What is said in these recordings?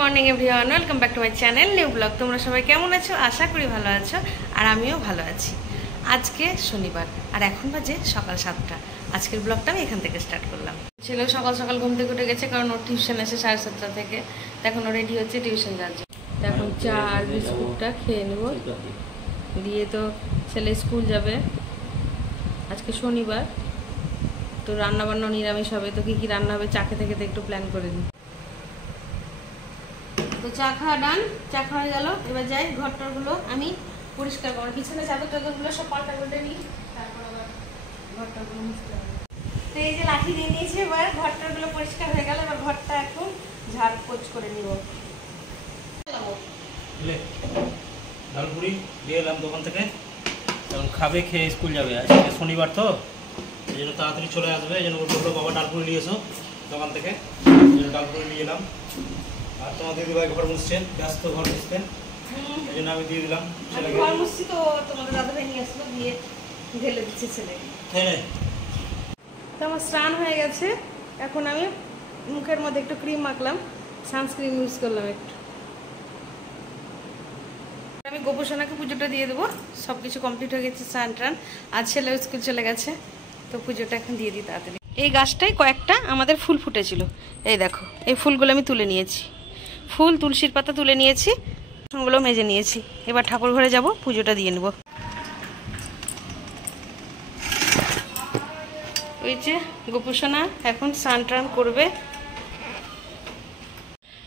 Morning everyone, welcome back to my channel new blog. তোমরা সবাই কেমন আছো? আশা করি ভালো আছো, আর আমিও ভালো আছি। আজকে শনিবার আর এখন বাজে সকাল 7টা। আজকের ব্লগটা আমি এখান থেকে স্টার্ট করলাম। ছেলেও সকাল সকাল ঘুম থেকে উঠে গেছে, কারণ ওর টিউশন আছে 7:30 থেকে। এখন ও রেডি হচ্ছে টিউশন যাওয়ার জন্য। এখন চা আর বিস্কুটটা খেয়ে নেব, দিয়ে তো ছেলে স্কুল যাবে। আজকে শনিবার, তো রান্নাবান্না নিরামিষ হবে। তো কী রান্না হবে চা খেতে খেতে একটু প্ল্যান করে নিই। তো চা খাওয়া ডান, চা খাওয়া হয়ে গেল। এবার যাই ঘরটারগুলো আমি পরিষ্কার করবো, পিছনে চাদর টাদরগুলো সব পাল্টা পাল্টে নিই, তারপর আবার ঘরটারগুলো মুছতে হবে। তো এই যে লাঠি দিয়ে নিয়েছি, এবার ঘরটারগুলো পরিষ্কার হয়ে গেল। এবার ঘরটা এখন ঝাড় পোছ করে নিব। ডালপুরি দিয়ে এলাম দোকান থেকে, এখন খাবে, খেয়ে স্কুল যাবে। আজকে শনিবার তো, এই জন্য তাড়াতাড়ি চলে আসবে। এই জন্য বললো বাবা ডালপুরি নিয়ে এসো দোকান থেকে, এই জন্য ডালপুরি নিয়ে এলাম। আর তোমার দিদিভাই ঘর মুছছেন, ব্যস্ত ঘর মুছতেন, এই জন্য আমি দিয়ে দিলাম ছেলেকে। ঘর মুছছি তো তোমাদের দাদাভাই নিয়ে আসলো, দিয়ে ঢেলে দিচ্ছে ছেলেকে। হ্যাঁ, তো আমার স্নান হয়ে গেছে। এখন আমি মুখের মধ্যে একটু ক্রিম মাখলাম, সানস্ক্রিন ইউজ করলাম একটু। আমি গোপোষণাকে পুজোটা দিয়ে দেবো। সব কিছু কমপ্লিট হয়ে গেছে, স্নান টান। আজ ছেলে স্কুল চলে গেছে, তো পুজোটা এখন দিয়ে দিই তাড়াতাড়ি। এই গাছটায় কয়েকটা আমাদের ফুল ফুটেছিল, এই দেখো। এই ফুলগুলো আমি তুলে নিয়েছি, ফুল তুলসীর পাতা তুলে নিয়েছি, ওগুলো মেজে নিয়েছি। এবার ঠাকুর ঘরে যাব, পুজোটা দিয়ে নেব। ওই যে গোপোষণা এখন স্নান টান করবে।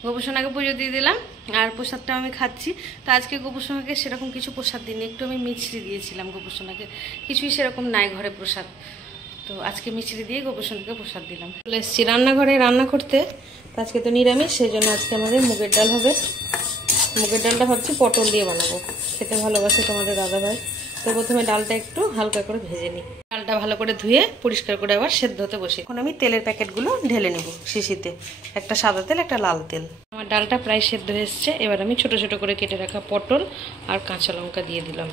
গোপোষণাকে পুজো দিয়ে দিলাম, আর প্রসাদটা আমি খাচ্ছি। তো আজকে গোপোষণাকে সেরকম কিছু প্রসাদ দিইনি, একটু আমি মিছরি দিয়েছিলাম গোপোষণাকে। কিছুই সেরকম নাই ঘরে প্রসাদ, তো আজকে মিছরি দিয়ে গোপোষণাকে প্রসাদ দিলাম। চলে এসেছি রান্নাঘরে রান্না করতে। আজকে তো নিরামিষ, সেই জন্য আজকে আমাদের মুগের ডাল হবে। মুগের ডালটা ভাবছি পটল দিয়ে বানাবো, খেতে ভালোবাসে তোমাদের দাদাভাই। তো প্রথমে ডালটা একটু হালকা করে ভেজে নিই। ডালটা ভালো করে ধুয়ে পরিষ্কার করে আবার সেদ্ধ হতে বসি। এখন আমি তেলের প্যাকেটগুলো ঢেলে নেব শিশিতে, একটা সাদা তেল, একটা লাল তেল। আমার ডালটা প্রায় সেদ্ধ হয়ে এসছে। এবার আমি ছোট ছোট করে কেটে রাখা পটল আর কাঁচা লঙ্কা দিয়ে দিলাম।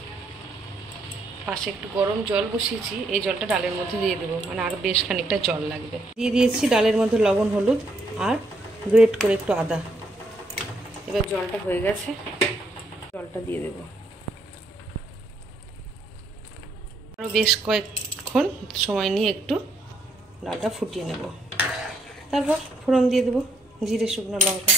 পাশে একটু গরম জল বসিয়েছি, এই জলটা ডালের মধ্যে দিয়ে দেবো, মানে আর বেশ খানিকটা জল লাগবে। দিয়ে দিয়েছি ডালের মধ্যে লবণ, হলুদ আর গ্রেট করে একটু আদা। এবার জলটা হয়ে গেছে, জলটা দিয়ে দেবো। আরও বেশ কয়েকক্ষণ সময় নিয়ে একটু ডালটা ফুটিয়ে নেব, তারপর ফোড়ন দিয়ে দেবো জিরে, শুকনো লঙ্কা।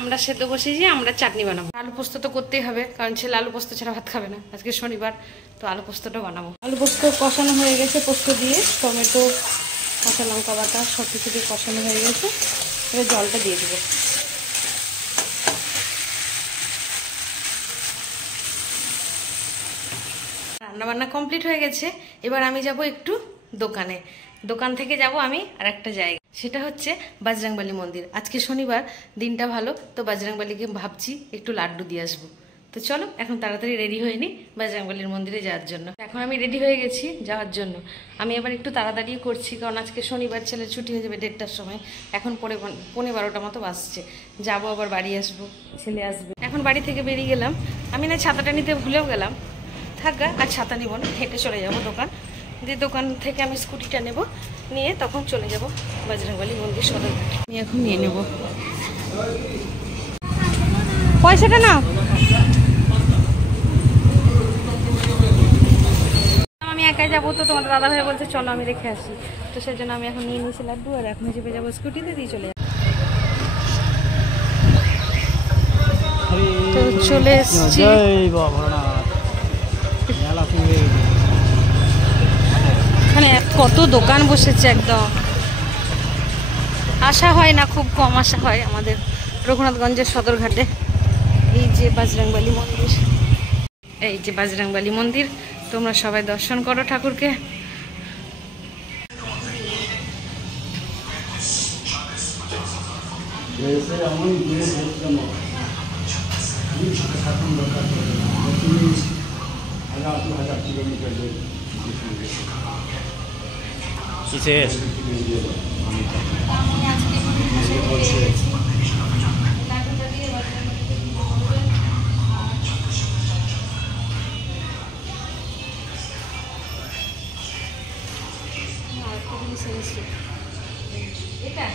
আমরা সেদ্ধ বসেছি, আমরা চাটনি বানাবো। আলু পোস্ত তো করতেই হবে, কারণ ছেলে আলু পোস্ত ছাড়া ভাত খাবে না। আজকে শনিবার, তো আলু পোস্তটা বানাবো। আলু পোস্ত কষানো হয়ে গেছে, পোস্ত দিয়ে টমেটো, কাঁচা লঙ্কা বাটা সব কিছু দিয়ে কষানো হয়ে গেছে। এবার জলটা দিয়ে দেবো। রান্নাবান্না কমপ্লিট হয়ে গেছে। এবার আমি যাব একটু দোকানে। দোকান থেকে যাব আমি আর একটা জায়গা, সেটা হচ্ছে বজরংবলী মন্দির। আজকে শনিবার, দিনটা ভালো, তো বজরংবলীকে ভাবছি একটু লাড্ডু দিয়ে আসবো। তো চলো এখন তাড়াতাড়ি রেডি হয়ে নিই বজরংবলীর মন্দিরে যাওয়ার জন্য। এখন আমি রেডি হয়ে গেছি যাওয়ার জন্য। আমি এবার একটু তাড়াতাড়ি করছি, কারণ আজকে শনিবার, ছেলের ছুটি হয়ে যাবে 1:30টার সময়। এখন 11:15 মতো বাজছে। যাবো আবার বাড়ি আসবো, ছেলে আসবে। এখন বাড়ি থেকে বেরিয়ে গেলাম। আমি না ছাতাটা নিতে ভুলেও গেলাম। থাকা আর ছাতা নিব না, হেঁটে চলে যাব দোকান। দিয়ে দোকান থেকে আমি স্কুটিটা নেব, নিয়ে তখন চলে যাব বজরংবলী মন্দির সদরঘাটে। আমি এখন নিয়ে নেব, পয়সাটা না। আমি একাই যাবো, তো তোমাদের দাদাভাই বলছে চলো আমি রেখে আসি। তো সেই জন্য আমি এখন নিয়ে নিয়েছি লাড্ডু, আর এখন চেপে যাবো স্কুটিতে, দিয়ে চলে যাবো। তো চলে এসছি। এখানে কত দোকান বসেছে, একদম আসা হয় না, খুব কম আসা হয় আমাদের রঘুনাথগঞ্জের সদরঘাটে। এই যে বজরংবলী মন্দির, এই যে বজরংবলী মন্দির। তোমরা সবাই দর্শন করো ঠাকুরকে। কিসের এটা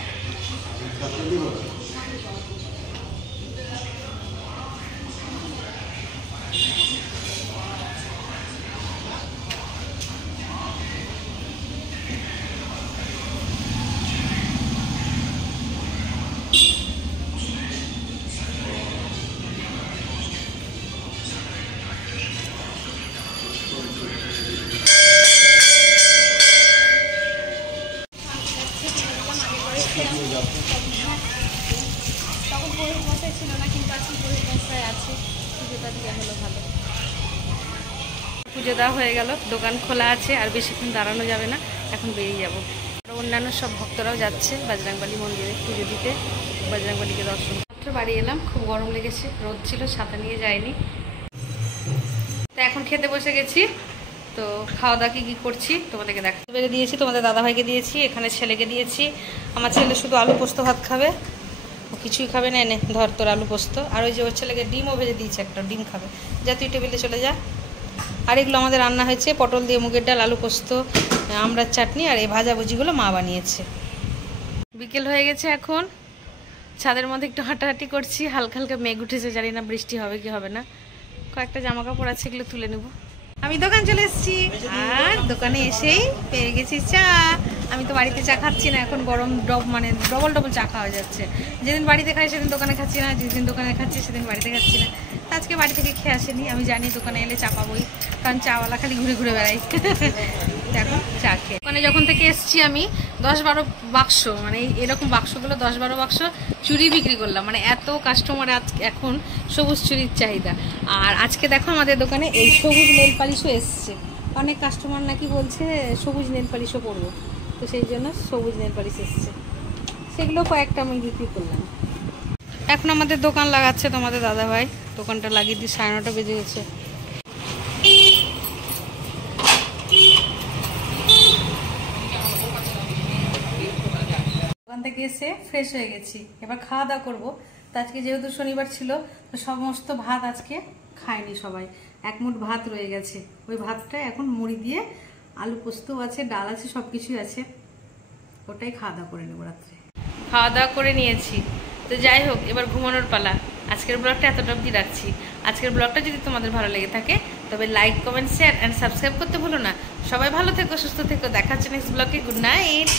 বইয়ের বসায় ছিল না, কিন্তু আজকে বইয়ের বসায় আছে। পুজোটা দিয়ে হলো ভালো। পুজো দেওয়া হয়ে গেল, দোকান খোলা আছে, আর বেশিক্ষণ দাঁড়ানো যাবে না, এখন বেরিয়ে যাব। আর অন্যান্য সব ভক্তরাও যাচ্ছে বজরংবলী মন্দিরে পুজো দিতে, বজরংবলীকে দর্শন। মাত্র বাড়ি এলাম, খুব গরম লেগেছে, রোদ ছিল, ছাতা নিয়ে যায়নি। তো এখন খেতে বসে গেছি। তো খাওয়া দাওয়া কী করছি তোমাদেরকে দেখাতে পেরে দিয়েছি, তোমাদের দাদাভাইকে দিয়েছি, এখানে ছেলেকে দিয়েছি। আমার ছেলে শুধু আলু পোস্ত ভাত খাবে, ও কিছুই খাবে না। এনে ধর তোর আলু পোস্ত। আর ওই যে ওর ছেলেকে ডিমও ভেজে দিয়েছে, একটা ডিম খাবে। যা তুই টেবিলে চলে যা। আর এগুলো আমাদের রান্না হয়েছে, পটল দিয়ে মুগের ডাল, আলু পোস্ত, আমড়ার চাটনি, আর এই ভাজাভুজিগুলো মা বানিয়েছে। বিকেল হয়ে গেছে, এখন ছাদের মধ্যে একটু হাঁটাহাঁটি করছি। হালকা হালকা মেঘ উঠেছে, জানি না বৃষ্টি হবে কি হবে না। কয়েকটা জামা কাপড় আছে, এগুলো তুলে নেব। আমি দোকান চলে এসেছি, আর দোকানে এসেই পেয়ে গেছি চা। আমি তো বাড়িতে চা খাচ্ছি না এখন, গরম মানে ডবল ডবল চা খাওয়া যাচ্ছে। যেদিন বাড়িতে খাই সেদিন দোকানে খাচ্ছি না, যেদিন দোকানে খাচ্ছি সেদিন বাড়িতে খাচ্ছি না। আজকে বাড়ি থেকে খেয়ে আসেনি, আমি জানি দোকানে এলে চা পাবোই, কারণ চাওয়ালা খালি ঘুরে ঘুরে বেড়াই। এখন চা খেয়ে ওখানে যখন থেকে এসেছি আমি 10-12 বাক্স, মানে এরকম বাক্সগুলো 10-12 বাক্স চুড়ি বিক্রি করলাম। মানে এত কাস্টমার এখন সবুজ চুড়ির চাহিদা। আর আজকে দেখো আমাদের দোকানে এই সবুজ নেল পালিশও এসছে। অনেক কাস্টমার নাকি বলছে সবুজ নেল পালিশও পরবো, তো সেই জন্য সবুজ নেল পালিশ এসছে, সেগুলো কয়েকটা আমি বিক্রি করলাম। এখন আমাদের দোকান লাগাচ্ছে তোমাদের দাদাভাই, দোকানটা লাগিয়ে দিয়ে 9:30 বেজে গেছে। দোকান থেকে এসে ফ্রেশ হয়ে গেছি, এবার খাওয়া দাওয়া করবো। তো আজকে যেহেতু শনিবার ছিল, তো সমস্ত ভাত আজকে খায়নি সবাই, এক মুঠ ভাত রয়ে গেছে। ওই ভাতটা এখন মুড়ি দিয়ে, আলু পোস্তও আছে, ডাল আছে, সব কিছুই আছে, ওটাই খাওয়া দাওয়া করে নেবো রাত্রে। খাওয়া দাওয়া করে নিয়েছি, তো যাই হোক এবার ঘুমানোর পালা। আজকের ব্লগটা এতটা অবধি রাখছি। আজকের ব্লগটা যদি তোমাদের ভালো লেগে থাকে তবে like, comment, share and subscribe করতে ভুলো না। সবাই ভালো থেকো, সুস্থ থেকো, দেখা হচ্ছে নেক্সট ব্লগে। Good night.